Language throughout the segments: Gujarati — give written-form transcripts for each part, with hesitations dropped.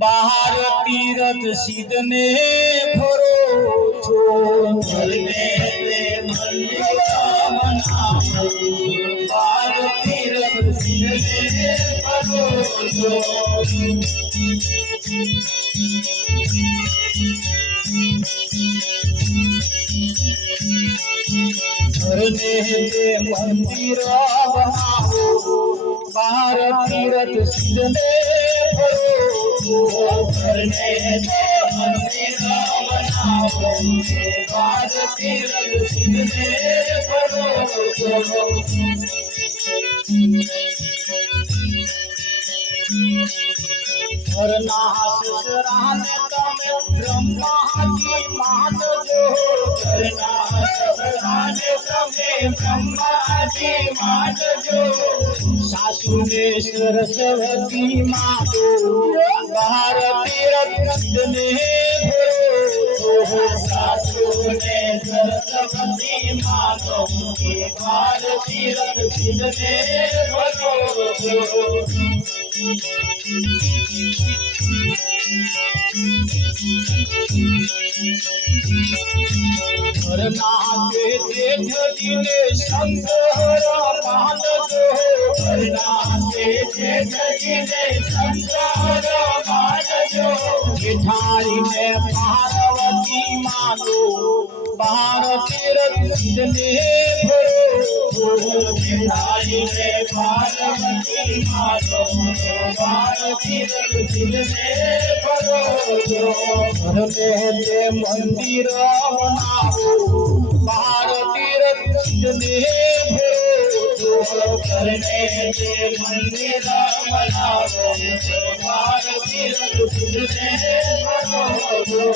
बाहर तीरथ सिद्धने भरो छो घरने ते मंदिर बनावो बाहर तीरथ सिद्धने भरो छो घरने ते मंदिर बनावो बाहर तीरथ सिद्धने भरो घरने ते मंदिर बनावो बाहर तीरथ सिद्धने भरो घरना ससुराने तमे ब्रह्माजी मान जो घरना ससुराने तमे ब्रह्माजी मान जो सासु ने सरस्वती मातो बाहर तीरथ सिद्धने भरो सासु ने सरस्वती मातो बाहर तीरथ सिद्धने भरो घरना के जेठ जी ने संघर मान जो घरना के जेठ जी ने संघर मान जो जेठारी में पार्वती मानो बाहर तीरथ सिद्धने भरो जेठारी में पार्वती मानो बाहर तीरथ सिद्धने भरो घरने ते मंदिर बनावो बाहर तीरथ सिद्धने भरो घरने ते मंदिर बनावो बाहर तीरथ सिद्धने भरो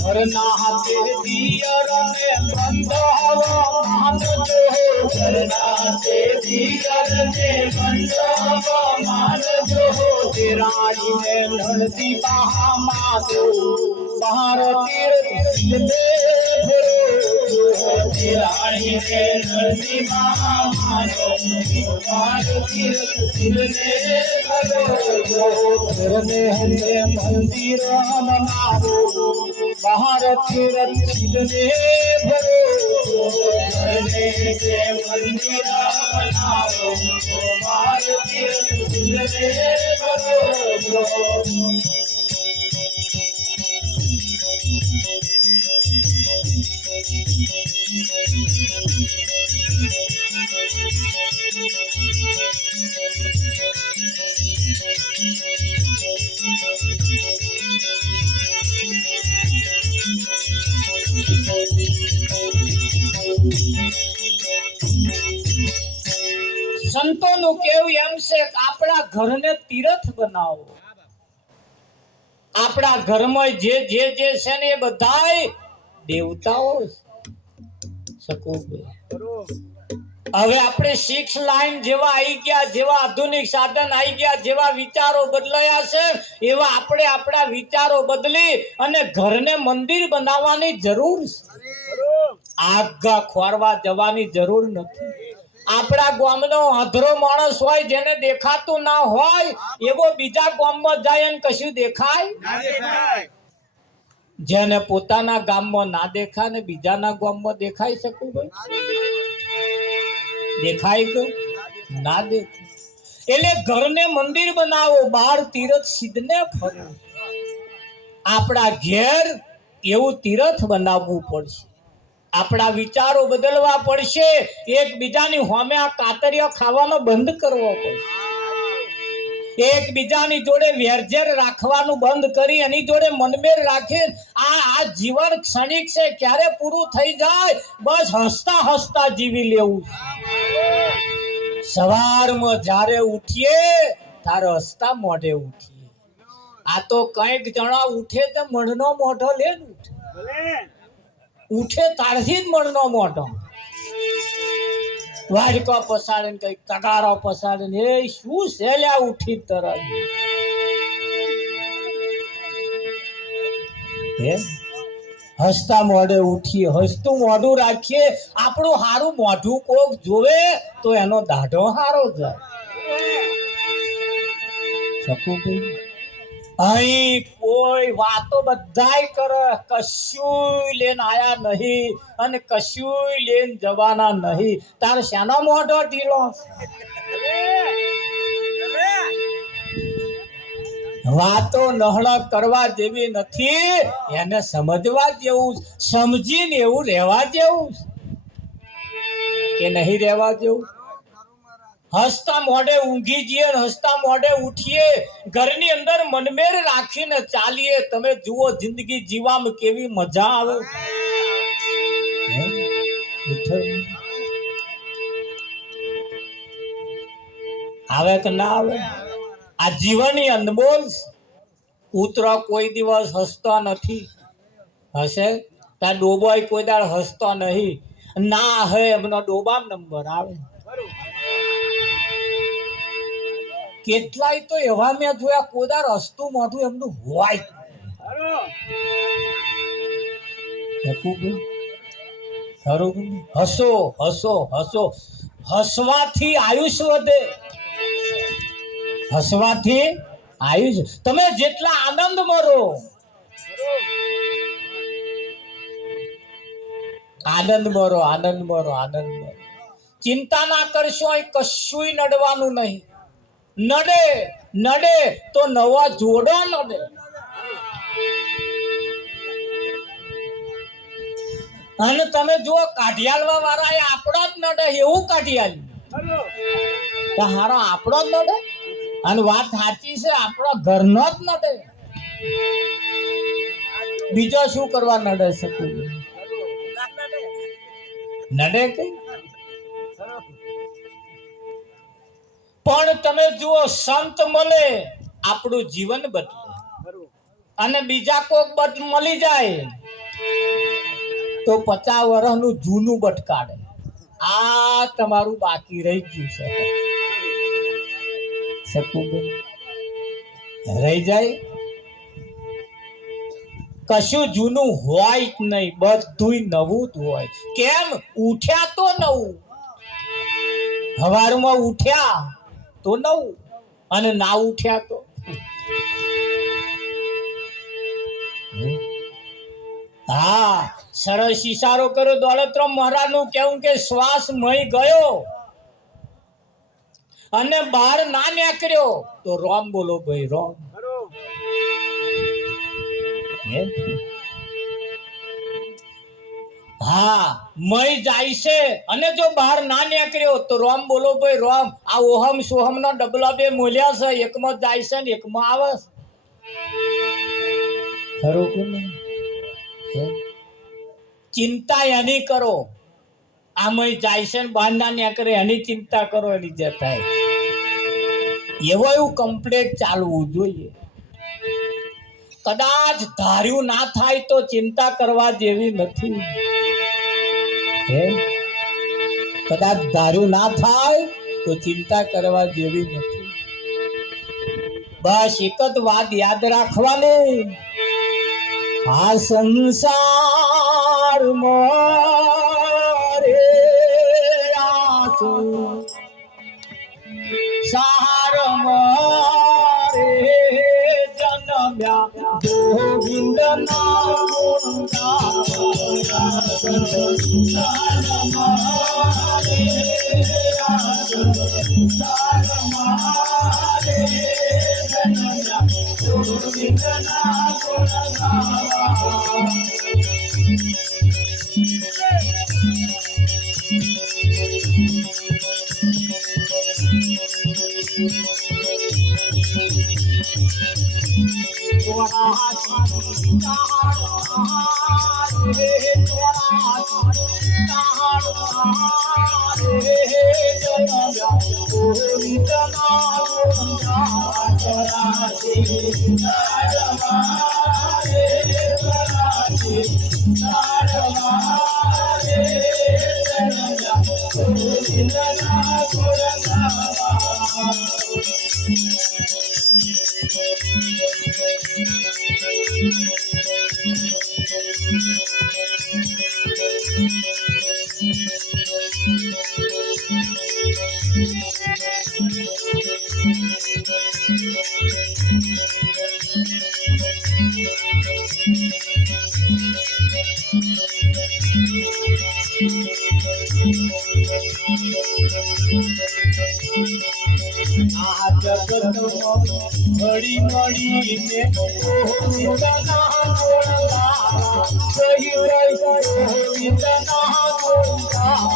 घरना ते दियर में बंधव मान जो घरना ते दियर में बंधव मान जो तेराड़ी में लड़ती बहा मातो बाहर तीरथ सिद्धने भरो तेराड़ी में लड़ती बहा मातो बाहर तीरथ सिद्धने भरो घरने ते मंदिर बनावो बाहर तीरथ सिद्धने भरो घरने ते मंदिर बनावो बाहर तीरथ सिद्धने भरो સંતોનું કેવું એમ છે કે આપણા ઘરને તીર્થ બનાવો આપણા ઘરમાં જે જે જે છે ને એ બધાય દેવતાઓ હવે આપણે 6 લાઈન જેવા આવી ગયા જેવા આધુનિક સાધન આવી ગયા જેવા વિચારો બદલાયા છે એવા આપણે આપણા વિચારો બદલી અને ઘરને મંદિર બનાવવાની જરૂર છે આગા ખોરવા જવાની જરૂર નથી આપણા ગામનો અધરો માણસ હોય જેને દેખાતું ના હોય એવો બીજા ગામમાં જાય અને કશું દેખાય ના દેખાય જેને પોતાના ગામમાં ના દેખાય ને બીજાના ગામમાં દેખાઈ શકું ભાઈ દેખાય કે ના દેખાય એટલે ઘરને મંદિર બનાવો બહાર તીરથ સિદ્ધને ફરો આપણા ઘેર એવું તીરથ બનાવવું પડશે આપણા વિચારો બદલવા પડશે એકબીજાની હોમે આ કાતરિયા ખાવાનો બંધ કરવો પડશે એકબીજાની જોડે વેરઝેર રાખવાનું બંધ કરી એની જોડે મનમેર રાખી આ જીવન ક્ષણિક છે ક્યારે પૂરું થઈ જાય બસ હસતા હસતા જીવી લેવું સવારમાં જ્યારે ઉઠીએ ત્યારે હસતા મોઢે ઉઠીએ આ તો કંઈક જણા ઉઠે તો મણનો મોઢો લે ઉઠે તારથી જ મણનો મોઢો વાડકો પસાડીને કઈક તગારો પસાડીને એ શું સેલ્યા ઉઠી તરત હે હસતા મોઢે ઉઠીએ, હસતું મોઢું રાખીએ. આપણું હારું મોઢું કોક જોવે તો એનો દાઢો હારો જાય. અહીં કોઈ વાતો બધાય કરે, કશું લેન આયા નહીં અને કશું લેન જવાના નહીં. તાર શાનો મોઢો ઢીલો? વાતો નહળા કરવા જેવી નથી, એને સમજવા જેવું, સમજીને એવું રહેવા જેવું કે નહીં રહેવા જેવું. હસતા મોઢે ઊંઘી જઈએ, હસતા મોઢે ઉઠીએ, ઘરની અંદર મનમેર રાખીને ચાલીએ. તમે જુઓ જિંદગી જીવામાં કેવી મજા આવે. આવે કે ના આવે? આ જીવનની અનમોલ કૂતરો કોઈ દિવસ હસતો નથી. હશે તાર ડોબોય કોઈ દાડ હસતો નહીં. ના હે એમનો ડોબામ નંબર આવે. કેટલાય તો એવા મેં જોયા કોદાર હસતું મોઢું એમનું હોય. હસો હસો હસો. હસવાથી આયુષ વધે. હસવાથી આયુષ. તમે જેટલા આનંદ મરો, આનંદ મરો, આનંદ મરો, આનંદ મરો. ચિંતા ના કરશો, કશું નડવાનું નહીં. નડે નડે તો નવા જોડો નડે. અને તમે જુઓ કાઢિયાલવા વાળા એ આપણો જ નડે એવું કાઢિયાલ હારો આપણો જ નડે. અને વાત સાચી છે, આપણો ઘરનો જ નડે. બીજો શું કરવા નડે છે? નડે કઈ? પણ તમે જુઓ સંત મળે આપણું જીવન બદલે, અને બીજા કોક મળી જાય તો 50 વર્ષનું જૂનું બટકાડે. આ તમારું બાકી રહી ગયું છે. રહી જાય. કશું જૂનું હોય જ નહીં, બધું નવું જ હોય. કેમ? ઉઠ્યા તો નવું, હવારમાં ઉઠ્યા તો નવું, અને ના ઉઠ્યા તો હા. સરસ ઈશારો કર્યો દોલતરામ મહારાજ નું કેવું કે શ્વાસ મય ગયો અને બહાર ના નીકળ્યો તો રોમ બોલો ભાઈ, રોમ. હા, મય જાય છે અને જો બહાર ના નીકળ્યો તો રોમ બોલો ભાઈ, રોમ. આ ઓહમ સોહમ ના ડબલા બે મોલ્યા છે, એકમાં જાય છે ને એકમાં આવે છે. ખરું કે નહીં? ચિંતા એની કરો, આમય જાય છે ને બહાર ના નીકળે એની ચિંતા કરો, એની જે થાય એવું કમ્પ્લેટ ચાલવું જોઈએ. કદાચ ધાર્યું ના થાય તો ચિંતા કરવા જેવી નથી. કદાચ ધાર્યું ના થાય તો ચિંતા કરવા જેવી નથી. બસ એક જ વાત યાદ રાખવાની, આ સંસાર મારે આસો સાર મારે જન્મ્યા ગોવિંદ ના ગુણ ગાવા. સંસાર મારે આસો સાર મારે જન્મ્યા ગોવિંદ ના ગુણ ગાવા. આ જગતમાં મળી મળીને ગોવિંદના ગોળગાવા કહી ગઈ ગોવિંદના ગોળગાવા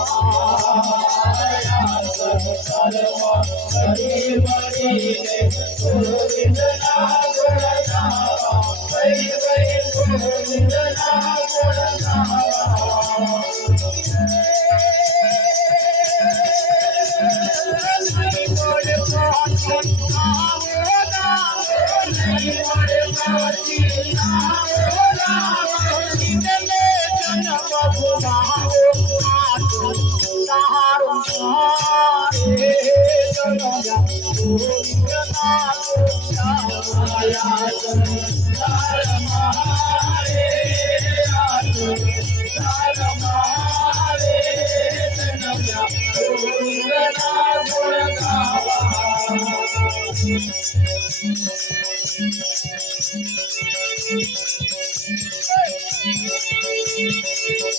મળી મળીને ગોવિંદના ગોળગાવા કહી ગઈ ગોવિંદના ગોળગાવા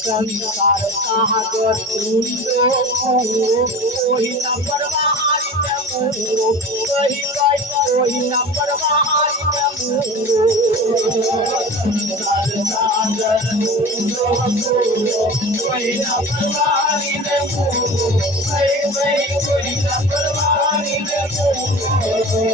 संसार सागर ऊंडो कोई न परवारी ने मूरो कही गई कोई न परवारी ने मूरो संसार सागर ऊंडो कोई न परवारी ने मूरो कही गई कोई न परवारी ने मूरो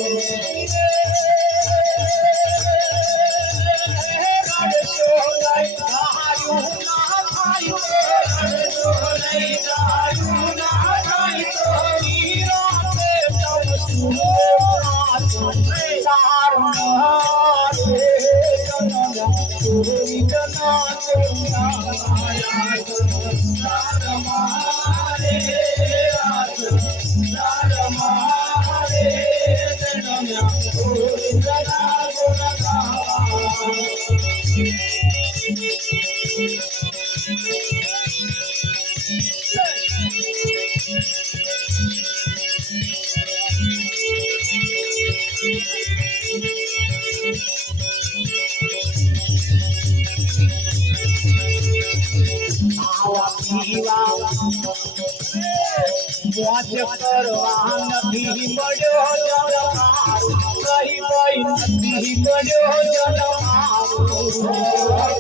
મોજ કરવા નથી મળ્યો જલમારો કઈ કઈ નથી મળ્યો જલમારો મોજ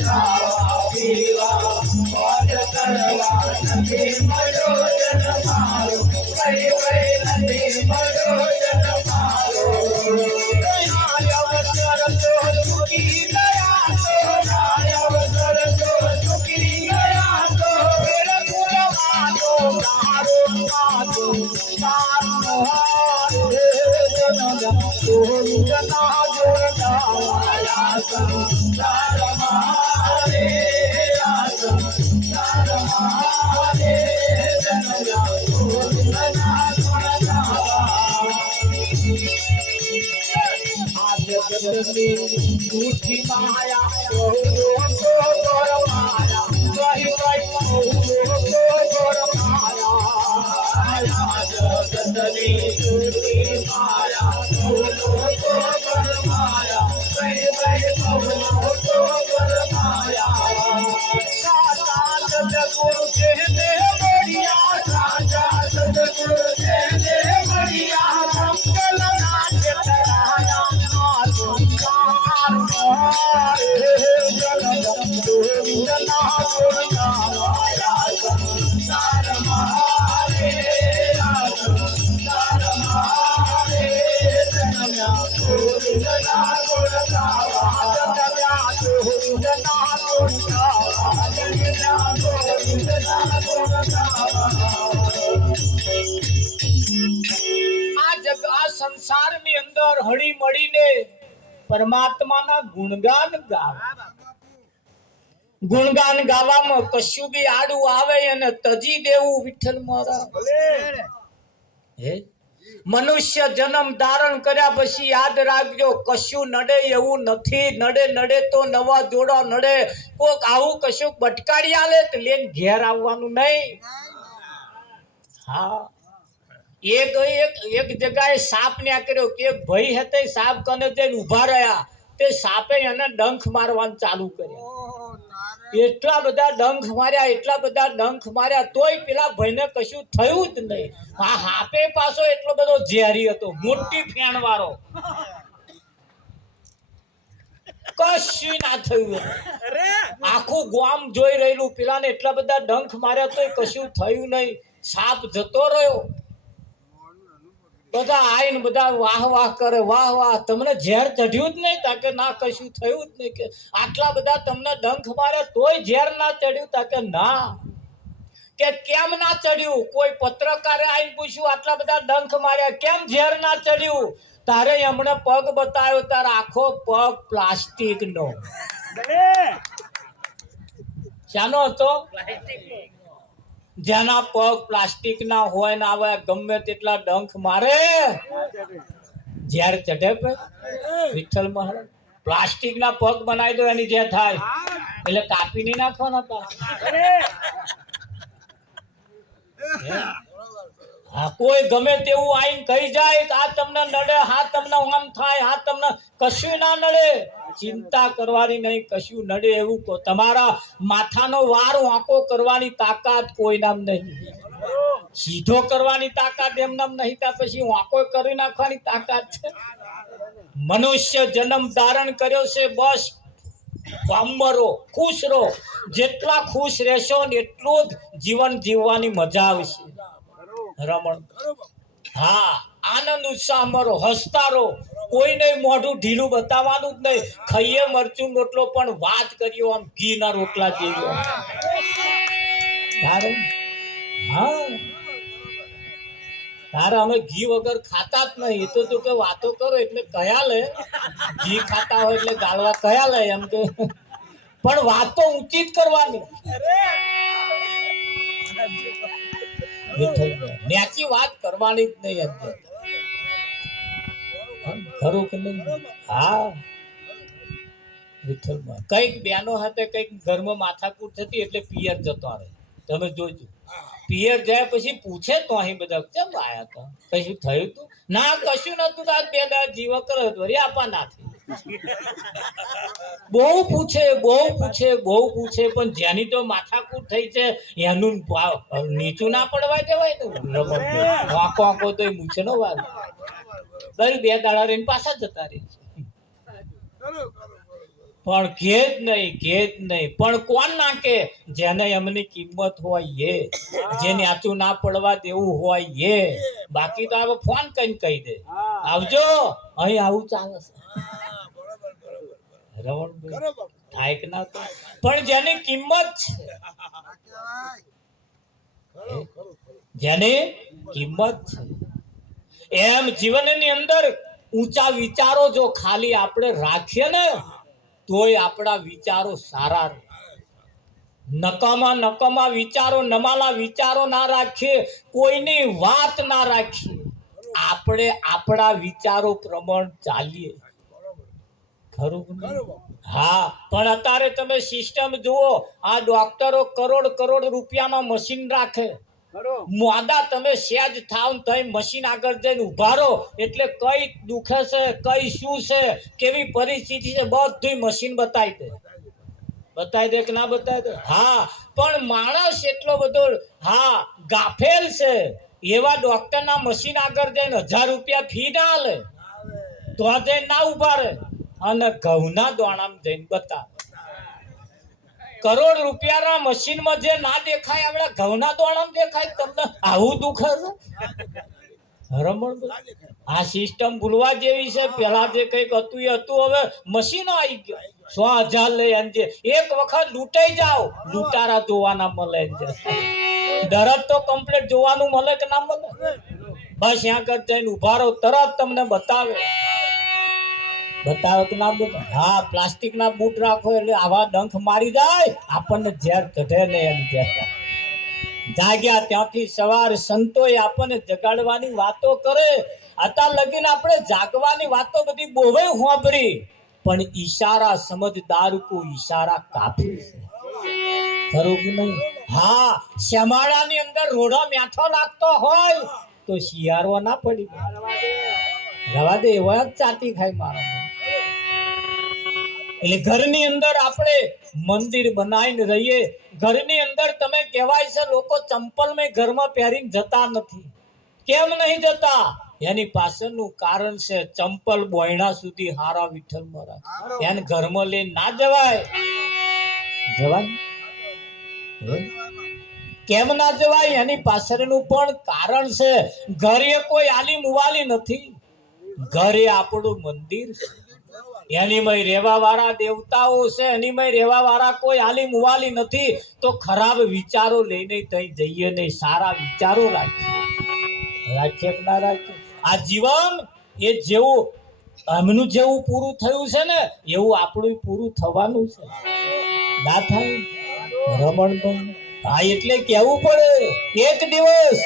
કરવા નથી મળ્યો જલમારો કઈ કઈ નથી મળ્યો જલમારો અવસર તો ચૂકી ગયા તો અવસર તો ચૂકી ગયા તો झूठी माया माया कही गई जगदली झूठी माया माया कही गई माया साता सतगुरु के बढ़िया साजा सतगुरु के बढ़िया मंगल नाच कराया संसार ની અંદર હળી મળીને પરમાત્માના ગુણગાન ગાવામાં કશું બી આડું આવે અને તજી દેવું વિઠ્ઠલ મારા હે મનુષ્ય જન્મ ધારણ કર્યા પછી યાદ રાખજો કશું નડે એવું નથી નડે તો નવા જોડા નડે કોક આવું કશું બટકાડી આલે તો લઈને ઘેર આવવાનું નહીં હા એક એક જગ્યાએ સાપ ને કર્યો કે એક ભાઈ હતો સાપ કને જઈને ઉભા રહ્યા તે સાપે એને ડંખ મારવાનું ચાલુ કર્યું એટલા બધા ડંખ માર્યા તોય પેલા ભાઈને કશું થયું જ નહીં આ હાપે પાછો એટલો બધો ઝેરી હતો મોટી ફેણ વાળો કશું ના થયું આખું ગામ જોઈ રહેલું પેલાને એટલા બધા ડંખ માર્યા તોય કશું થયું નહીં સાપ જતો રહ્યો બધા આઈને બધા વાહ વાહ કરે વાહ તમને ઝેર ચઢ્યું જ નહીં તાકે ના કશું થયું જ નહીં કે આટલા બધા તમને ડંખ મારે તોય ઝેર ના ચડ્યું તાકે ના કે કેમ ના ચડ્યું કોઈ પત્રકારે આઈને પૂછ્યું આટલા બધા ડંખ માર્યા કેમ ઝેર ના ચડ્યું તારે એમણે પગ બતાવ્યો તાર આખો પગ પ્લાસ્ટિક નો શાનો હતો જેના પગ પ્લાસ્ટિક ના હોય ને આવે ગમે તેટલા ડંખ મારે ઝેર ચઢે પે વિઠ્ઠલ મહારાજ પ્લાસ્ટિક ના પગ બનાવી દો એની જે થાય એટલે કાપી નહીં નાખવાના હતા હા કોઈ ગમે તેવું આઈને કહી જાય કે આ તમને નડે હા તમને આમ થાય હા તમને કશું ના નડે ચિંતા કરવાની નહીં કશું નડે એવું તમારા માથાનો વાર વાંકો કરવાની તાકાત કોઈ નામ નહીં સીધો કરવાની તાકાત એમ નામ નહીં ત્યાં પછી વાંકો કરી નાખવાની તાકાત છે મનુષ્ય જન્મ ધારણ કર્યો છે બસ મરો ખુશ રહો જેટલા ખુશ રહેશો ને એટલું જ જીવન જીવવાની મજા આવશે રમણ હા આનંદ ઉત્સાહ મરો હસતા રહો કોઈને મોઢું ઢીલું બતાવવાનું જ નહીં ખાઈએ મરચું રોટલો પણ વાત કરીઓ આમ ઘીના રોટલા જેવી હા તારે અમે ઘી વગર ખાતા જ નહીં એ તો તું કે વાતો કરો એટલે કયા લે ઘી ખાતા હોય એટલે ગાળવા કયા લે એમ કે પણ વાતો ઊંચી જ કરવાની ન્યાચી વાત કરવાની જ નહીં ખરું કે નહીં હા વિઠ્ઠલમાં કઈક બેનો હાથે કઈક ઘરમાં માથાકૂટ થતી એટલે પિયર જતો આવે તમે જોજો પિયર જાય પછી પૂછે તો અહીં બધા કેમ આયા હતા કશું થયું તું ના કશું નતું આજ બે દાડા જીવ કરે વળી આપા ના બહુ પૂછે પણ જેની તો માથાકૂટ થઈ છે એનું નીચું ના પડવા દેવાય ને વાંકો વાંકો તો એ મૂછે નો વાર દર બે દાડા રહીને પાછા જતા રહે છે પણ ઘેજ નહીં પણ કોણ નાખે જેને એમની કિંમત હોય એ જેને આચું ના પડવા દેવું હોય એ બાકી તો હવે ફોન કઈ કહી દે આવજો અહીં આવું ચાલે છે થાય કે ના પણ જેની કિંમત છે જેની કિંમત છે એમ જીવનની અંદર ઊંચા વિચારો જો ખાલી આપણે રાખીએ ને તોય આપણા વિચારો સારા નકામા વિચારો નમાલા વિચારો ના રાખીએ કોઈની વાત ના રાખીએ આપણે આપણા વિચારો પ્રમાણ ચાલીએ ખરું હા પણ અત્યારે તમે સિસ્ટમ જુઓ આ ડોક્ટરો કરોડ રૂપિયાના મશીન રાખે મોડા તમે સેજ થાવ થઈ મશીન આગળ જઈને ઉભા રહો એટલે કઈ દુખે છે કઈ શું છે કેવી પરિસ્થિતિ છે બધું મશીન બતાવી દે કે ના બતાવી દે હા પણ માણસ એટલો બધો હા ગાફેલ છે એવા ડોક્ટરના મશીન આગળ જઈને 1000 રૂપિયા ફી ના લે તો જઈને ના ઉભા રહે અને ઘઉંના દોણામાં જઈને બતાવે કરોડ રૂપિયાના મશીનમાં જે ના દેખાય આપણા ઘઉંના દોણામાં દેખાય તમને આવું દુખે છે રમણ આ સિસ્ટમ ભૂલવા જેવી છે પેલા જે કઈક હતું એ હતું હવે મશીનો આવી ગયો 100,000 લઈ અંજે એક વખત લૂંટાઈ જાઓ લૂંટારા જોવાના મળે દરદ તો કમ્પ્લીટ જોવાનું મળે કે ના મળે બસ ત્યાં આગળ જઈને ઉભા રહો તરત તમને બતાવે કે ના બતાવે હા પ્લાસ્ટિક ના બૂટ રાખો એટલે આવા ડંખ મારી જાય આપણને ઝેર ચઢે નહીં એની ઝેર જાગ્યા ત્યાંથી સવાર સંતોએ આપણને જગાડવાની વાતો કરે અત્યાર લગીને આપણે જાગવાની વાતો બધી બોવે હોંભરી પણ ઈશારા સમજદાર કો ઈશારા કાફી છે ખરું કે નહીં હા શ્યામાળાની અંદર રોડો મેઠો લાગતો હોય તો શિયાળવા ના પડી રવા દે એવા જ ચાટી ખાય મારો. એટલે ઘરની અંદર આપણે મંદિર બનાવીને રહીએ. ઘરની અંદર તમે કહેવાય છે લોકો ચંપલ મેં ઘરમાં પહેરીને જતા નથી. કેમ નહીં જતા? એની પાછળનું કારણ છે ચંપલ બોયણા સુધી હારા વિઠ્ઠલ મહારાજ એને ઘરમાં લઈને ના જવાય. જવાય કેમ ના જવાય? એની પાછળનું પણ કારણ છે. ઘરે કોઈ આલી મુવાલી નથી, ઘરે આપણું મંદિર છે. એનીમય રહેવા વાળા દેવતાઓ છે, એનીમય રહેવા વાળા કોઈ આલી મુવાલી નથી. તો ખરાબ વિચારો લઈને ત્યાં જઈએ નહીં, સારા વિચારો રાખીએ કે ના રાખીએ? આ જીવન એ જેવું એમનું જેવું પૂરું થયું છે ને એવું આપણું પૂરું થવાનું છે. ના થાય રમણભાઈ? હા, એટલે કેવું પડે એક દિવસ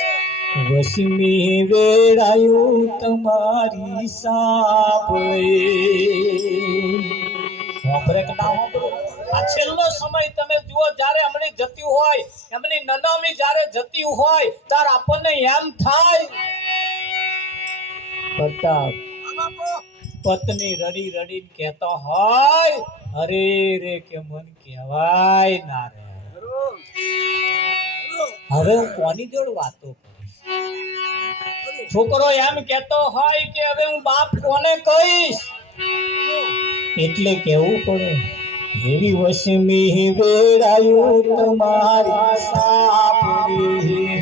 વસમી વેળાયું તમારી સાંભળે કે ના સાંભળે? આ છેલ્લો સમય તમે જુઓ, જ્યારે એમની જતી હોય, એમની નનામી જ્યારે જતી હોય ત્યારે આપણને એમ થાય પ્રતાપ પત્ની રડી રડીને કહેતો હોય અરે રે કે મન કહેવાય ના રે. હવે હું કોની જોડ વાતો કરું? છોકરો એમ કહેતો હોય કે હવે હું બાપ કોને કહીશ? એટલે કેવું પડે એવી વસમી વેળાયું તમારી સાંભળી,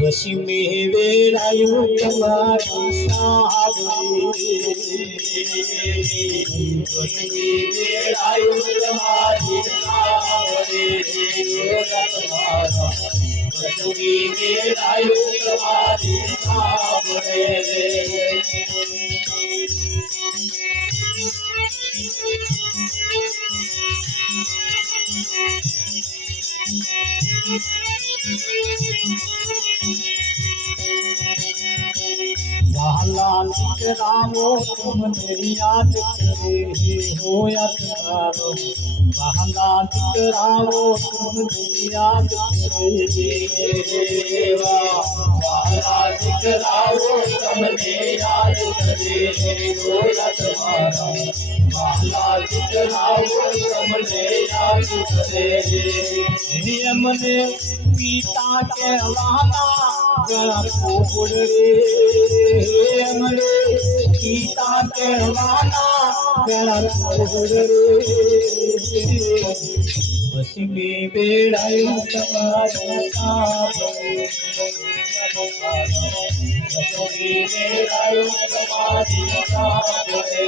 વસમી વેળાયું તમારી સાંભળી, વસમી વેળાયું તમારી સાંભળી, વસમી વેળાયું તમારી સાંભળી. વહાલા દીકરાઓ તમને યાદ કરે હો યાદગારો, વહાલા દીકરાઓ તમને યાદ કરે, વહાલા દીકરાઓ તમને યાદ કરે હો યાદગારો, વહાલા દીકરાઓ તમને યાદ કરે. મને પિતા કહેવાના ગળા કોડ રે, મને પિતા કહેવાના ગળા કોડ રે, વસમી વેળાયું તમારી સાંભળે, વસમી વેળાયું તમારી સાંભળે.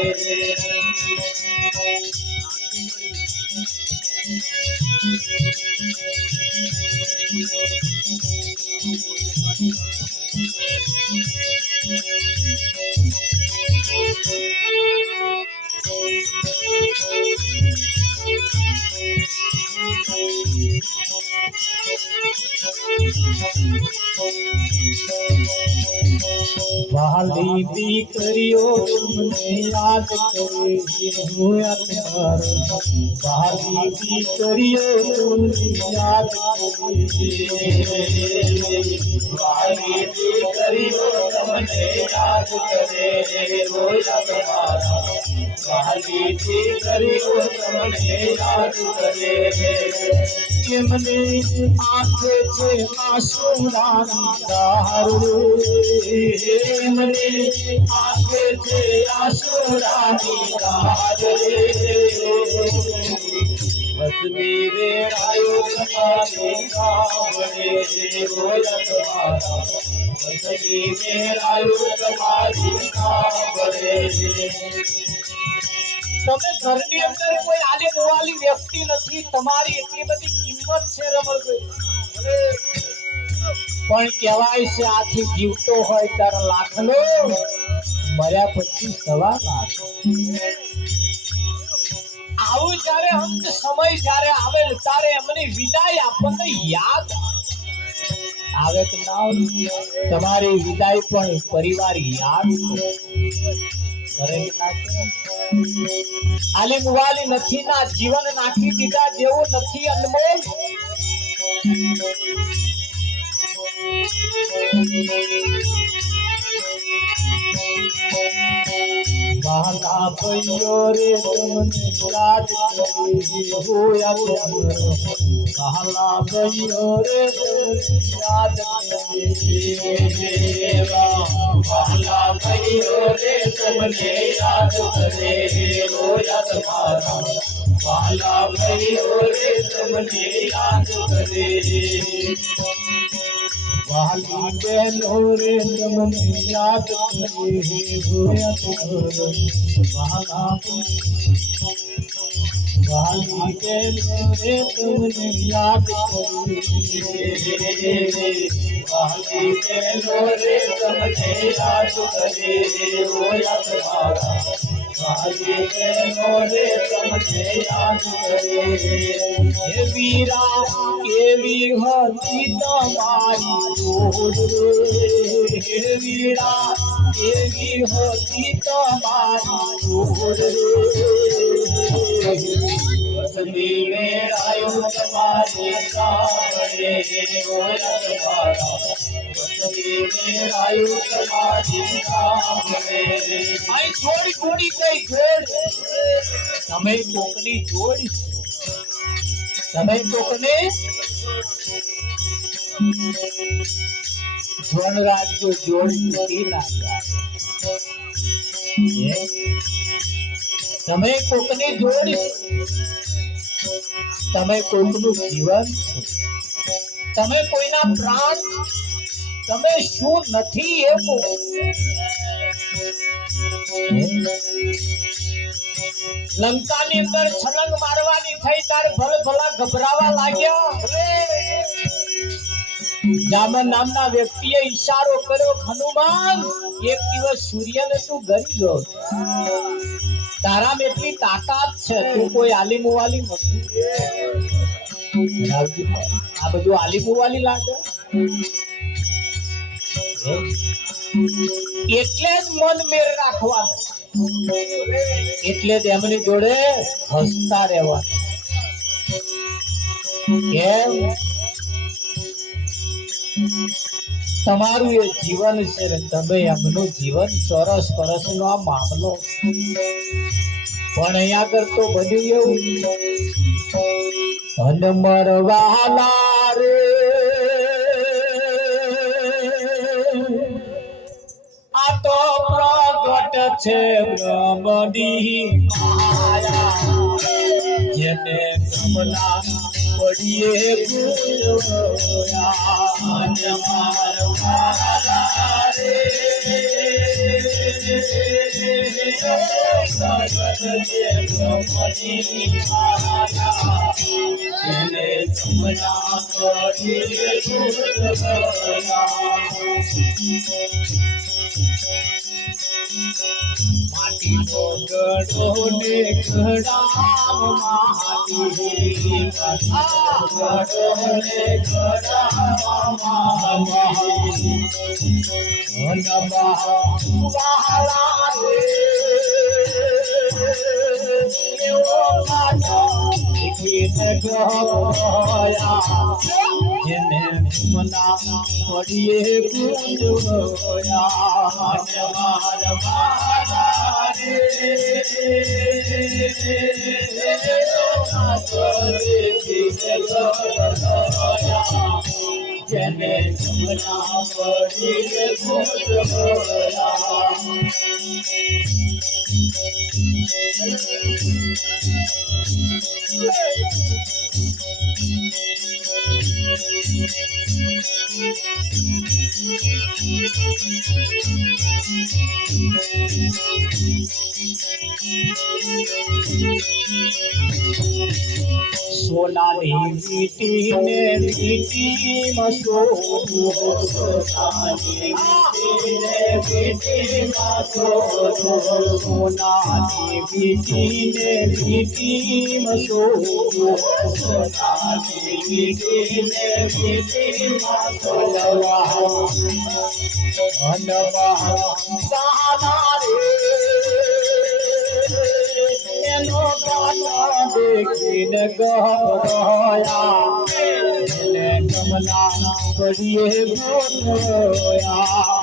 વાલી દીકરીઓ તમને યાદ કરે હો યાદગારો, વાલી દીકરીઓ તમને યાદ કરે, વાલી દીકરીઓ તમને યાદ કરે હો યાદગારો, વાલી દીકરીઓ તમને યાદ કરે. કે મને આંખે છે આંસુડાની ધાર રે, મને આંખે છે આંસુડાની ધાર રે, વસમી વેળાયું તમારી સાંભળે હો યાદગારો, વસમી વેળાયું તમારી સાંભળે. તમે ઘરની અંદર કોઈ આલી મોવાલી વ્યક્તિ નથી, તમારી એટલી બધી કિંમત છે રમણભાઈ. પણ કહેવાય છે આથી જીવતો હોય ત્યારે લાખનો, મર્યા પછી સવા લાખ. આવું જ્યારે અંત સમય જ્યારે આવે ત્યારે એમની વિદાય આપણને યાદ આવે કે ના? તમારી વિદાય પણ પરિવાર યાદ કરે કે ના? આલી મુવાલી નથી ના, જીવન નાખી દીધા જેવું નથી અનમોલ. વાલા ભાઈઓ રે તમને યાદ કરી હોયા વાલા ભાઈઓ રે તમને યાદ કરી વાલા ભાઈઓ રે તમને યાદ કરે હોયા તમારા વાલા ભાઈઓ રે તમને યાદ કરે વાલી બહેનો રે તમને યાદ કરે હોયા તમારા વાલી બહેનો રે તમને યાદ કરે વાલી બહેનો રે તમને યાદ કરે હોયા તમારા વાલી બહેનો રે તમને યાદ કરે હે વીરા કેવી હતી તમારી જોડ રે હે વીરા કેવી હતી તમારી જોડ રે વસમી મેળાયું તમારી સામે હોયા તમારા વસમી મેળાયું તમારી સામે આઈ જોડી જોડી કઈ જોડ તમે કોકની જોડ તમે કોકને જોન રાખજો જોડ તૂટી ના જાય તમે કોકની જોડ તમે કોકનું જીવન તમે કોઈના પ્રાણ તમે શું નથી એવું લંકાની અંદર છલંગ મારવાની થઈ તારે ભલે ભલા ગભરાવા લાગ્યા જામન નામના વ્યક્તિએ ઈશારો કર્યો હનુમાન એક દિવસ સૂર્યને તું ગરી ગયો તારામાં એટલી તાકાત છે તું કોઈ આલીમુવાલી નથી આ બધું આલીમુવાલી લાગે એટલે જ મન મેળ રાખવાનું એટલે જ એમની જોડે હસતા રહેવાનું કેમ તમારું એ જીવન છે ને તમે એમનું જીવન સરસ પરસ નો આ મામલો પણ અહીંયા આગળ તો બન્યું એવું હનમરવાલા રે આ તો પ્રગટ છે બ્રહ્મની માયા જેને કમલા પડીએ ગુયા હનમરવાલા રે માટી ગડો ને ઘડામ માટી ગડો ને ઘડામ માટી હનમરવાલા રે એવો કાનો દેખીને ગયા જેને મના પડીએ ગુંજોયા હનમરવાલા રે જેને મના પડીએ ગુંજોયા સોનાની વીટીને વીટીમાં સોનાની વીટીમાં સોનાની વીટીને વીટીમાં સોનાની વીટીને વીટીમાં હનમરવાલા રે એનો ગાનો દેખીને ગભરાયા એને ગમના પડીએ ગોયા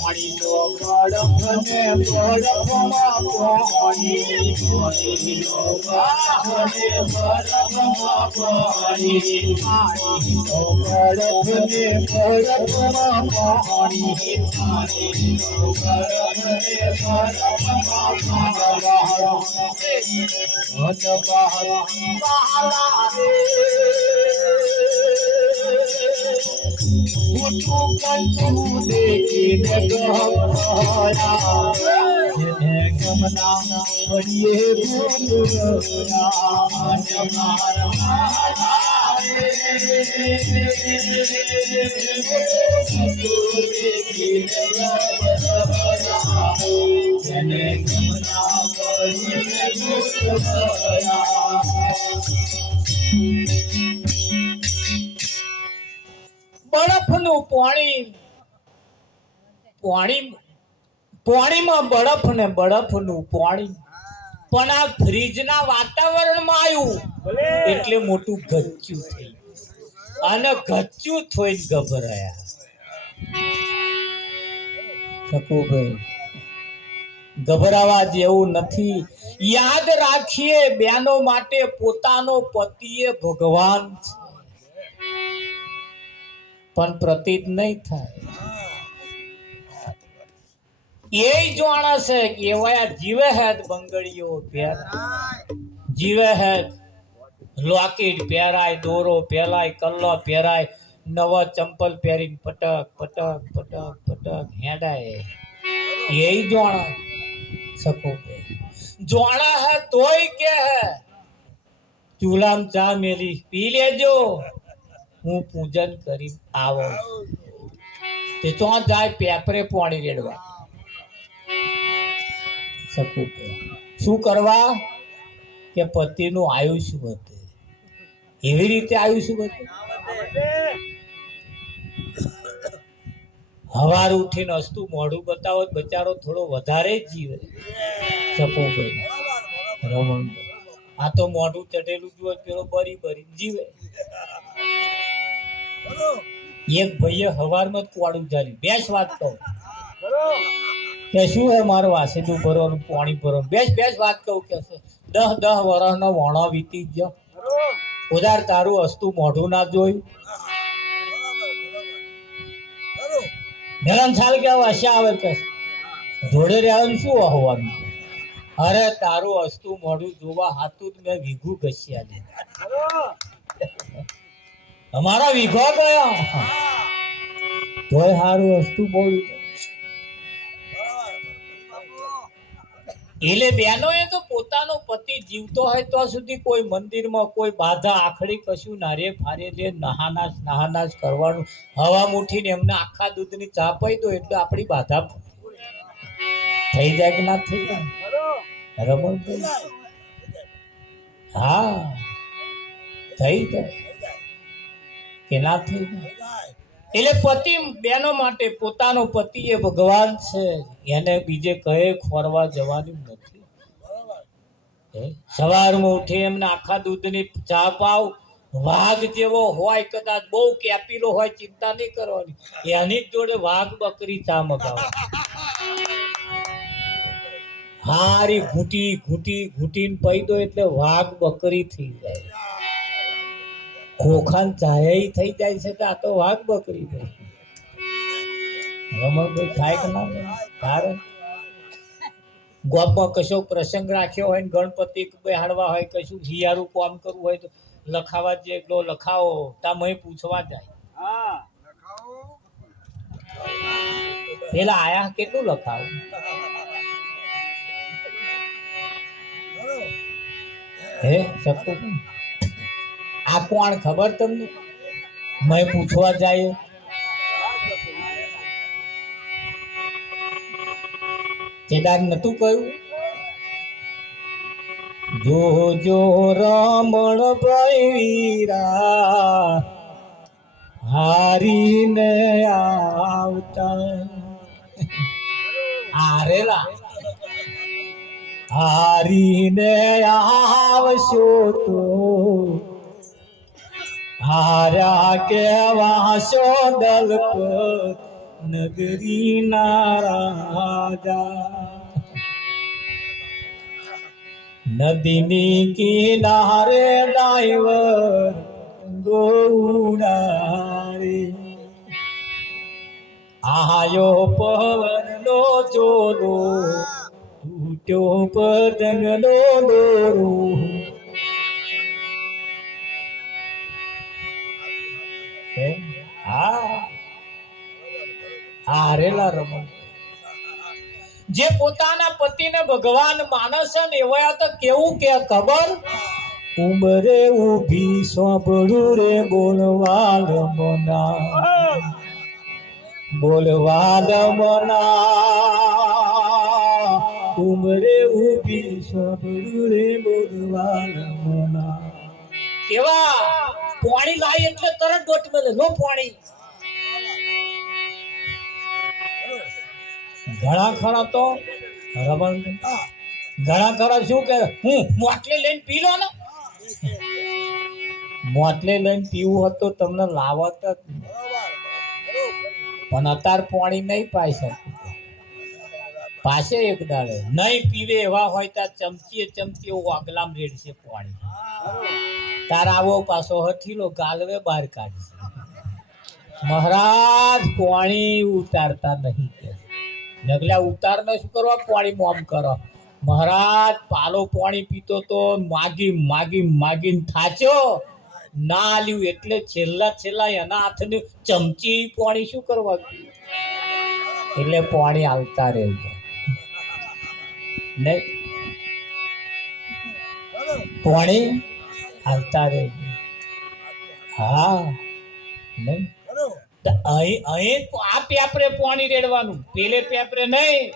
પાણી નો બળફ ને બળફમાં પાણી પાણી નો બળફ ને બળફમાં પાણી પાણી નો બળફ ને બળફમાં પાણી પાણી નો બળફ ને બળફમાં દેખીને ગમના પડીએ બરફનું પાણી પાણી પાણીમાં બરફ ને બરફનું પાણી પણ આ ફ્રીજના વાતાવરણમાં આવ્યું એટલે મોટું ગચ્ચું થઈ અને ગચ્ચું થોઈ ગભરાયા શકુભાઈ ગભરાવા જેવું નથી યાદ રાખીએ બેનો માટે પોતાનો પતિએ ભગવાન છે પણ પ્રતીત નહીં થાય એ જાણે છે કે એવા જીવે હેત બંગડીઓ જીવે હેત લોકેટ પહેરાય દોરો પહેરાય કલ્લો પહેરાય નવા ચંપલ પહેરીને પટક પટક પટક પટક હેડાય એ જાણે શકો જાણે હે તોય કે હે ચૂલામ ચા મેલી પી લેજો હું પૂજન કરી આવો તે તો જાય પેપરે પાણી રેડવા શકું શું કરવા કે પતિનું આયુષ્ય વધે એવી રીતે આયુષ્ય વધે હવાર ઉઠીને હસતું મોઢું બતાવો બચારો થોડો વધારે જ જીવે શકુભાઈ રમણભાઈ આ તો મોઢું ચઢેલું જુઓ પેલો બરી બરી જીવે એક ભાઈએ હવારમાં જ કોડું ચાલ્યું બેસ વાત કહું કે શું હે મારું વાસીદું ભરવાનું પાણી ભરવાનું બેસ વાત કહું કે છે 10 વર્ષનો વણો વીતી ગયો ઉધાર તારું હસતું મોઢું ના જોયું મેલન સાલ કે હસ્યા આવે કે જોડે રહેવાનું શું હોવાનું અરે તારું હસતું મોઢું જોવા હાથું જ મેં વીઘું ઘસ્યા છે અમારા વીઘો ગયો તોય સારું હસતું મોઢું એટલે બહેનો એ તો પોતાનો પતિ જીવતો હોય તો સુધી કોઈ મંદિરમાં કોઈ બાધા આખડી કશું નારે ફારે લે નહાનાશ કરવાનું હવા મુઠીને એમને આખા દૂધની ચા પાઈ દો એટલે આપણી બાધા થઈ જાય કે ના થઈ જાય રમણભાઈ હા થઈ જાય કે ના થઈ જાય એટલે પતિ બેનો માટે પોતાનો પતિ એ ભગવાન છે એને બીજે કહે ખોરવા જવાનું નથી સવારમાં ઉઠી એમને આખા દૂધની ચા પાવ વાઘ જેવો હોય કદાચ બહુ કેપીલો હોય ચિંતા નહીં કરવાની એની જ જોડે વાઘ બકરી ચા મગાવો હારી ઘૂંટીને પઈ દો એટલે વાઘ બકરી થઈ જાય ખોખાન ચાય થઈ જાય છે તો આ તો વાઘ બકરી ભાઈ રમણભાઈ થાય કે ના કારણ ગામમાં કશો પ્રસંગ રાખ્યો હોય ને ગણપતિ બેહાડવા હોય કશું હિયારું કામ કરવું હોય તો લખાવા જે એટલો લખાવો તામય પૂછવા જાય પેલા આયા કેટલું લખાવું હે શકું આ કોણ ખબર તમને મેં પૂછવા જાય ચેદાર નતું કહ્યું જોજો રમણ ભાઈ વીરા હારીને આવતા હારેલા હારીને આવશો તો હારા કેવાશો દલપત નગરી ના રાજા નદીની કિનારે ડાઈવર ગોડારે આયો પવનનો ચોલો તૂટ્યો પતંગનો દોરો હારેલા રમણ જે પોતાના પતિને ભગવાન માનસ ને એવા તો કેવું કે ખબર ઉમરે ઉભી સાંભળું રે બોલવાલ મના ઉમરે ઉભી સાંભળું રે બોલવાલ મના કેવા પાણી લાય એટલે તરત ડોટ મેલે નો પાણી ઘણા ખરા તો રમણ ઘણા ખરા શું કે હું મોટલી લઈને પી લો ને મોટલી લઈને પીવું હતું તમને લાવત જ પણ અત્યારે પાણી નહીં પાઈ શકું પાસે એક દાડે નહીં પીવે એવા હોય ત્યાં ચમચી વાગલામ રેડશે પાણી તાર આવો પાછો હઠીલો ગાલવે બહાર કાઢશે મહારાજ પાણી ઉતારતા નહીં કે નગલા ઉતાર ને શું કરવા પાણી મોમ કરો મહારાજ પાલો પાણી પીતો તો માગીને થાચ્યો ના આલ્યું એટલે છેલ્લા એના હાથની ચમચી પાણી શું કરવા એટલે પાણી આવતા રહેવું નહીં પાણી આવતા રહેવું હા નહીં અહીં આ પેપરે પાણી રેડવાનું પેલે પેપરે નહીં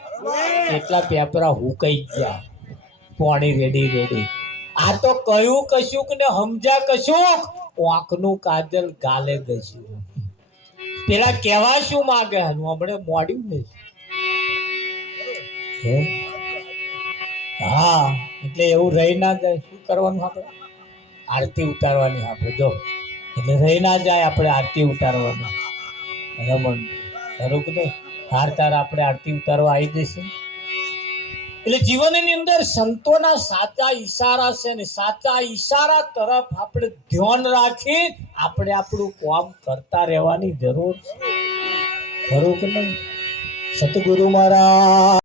એટલા પેપરા હુકાઈ ગયા પાણી રેડી આ તો કયું કશુંક ને સમજા કશુંક આંખનું કાજલ ગાલે ગયું પેલા કેવા શું માગે હમણે મોડ્યું ને હા એટલે એવું રહી ના જાય શું કરવાનું આપણે આરતી ઉતારવાની આપણે જો એટલે રહી ના જાય આપણે આરતી ઉતારવાની રમણ ખરું કે હાર તાર આપણે આરતી ઉતારવા આવી જશે એટલે જીવનની અંદર સંતોના સાચા ઈશારા છે ને સાચા ઈશારા તરફ આપણે ધ્યાન રાખી આપણે આપણું કામ કરતા રહેવાની જરૂર છે ખરું કે નહીં સતગુરુ મહારાજ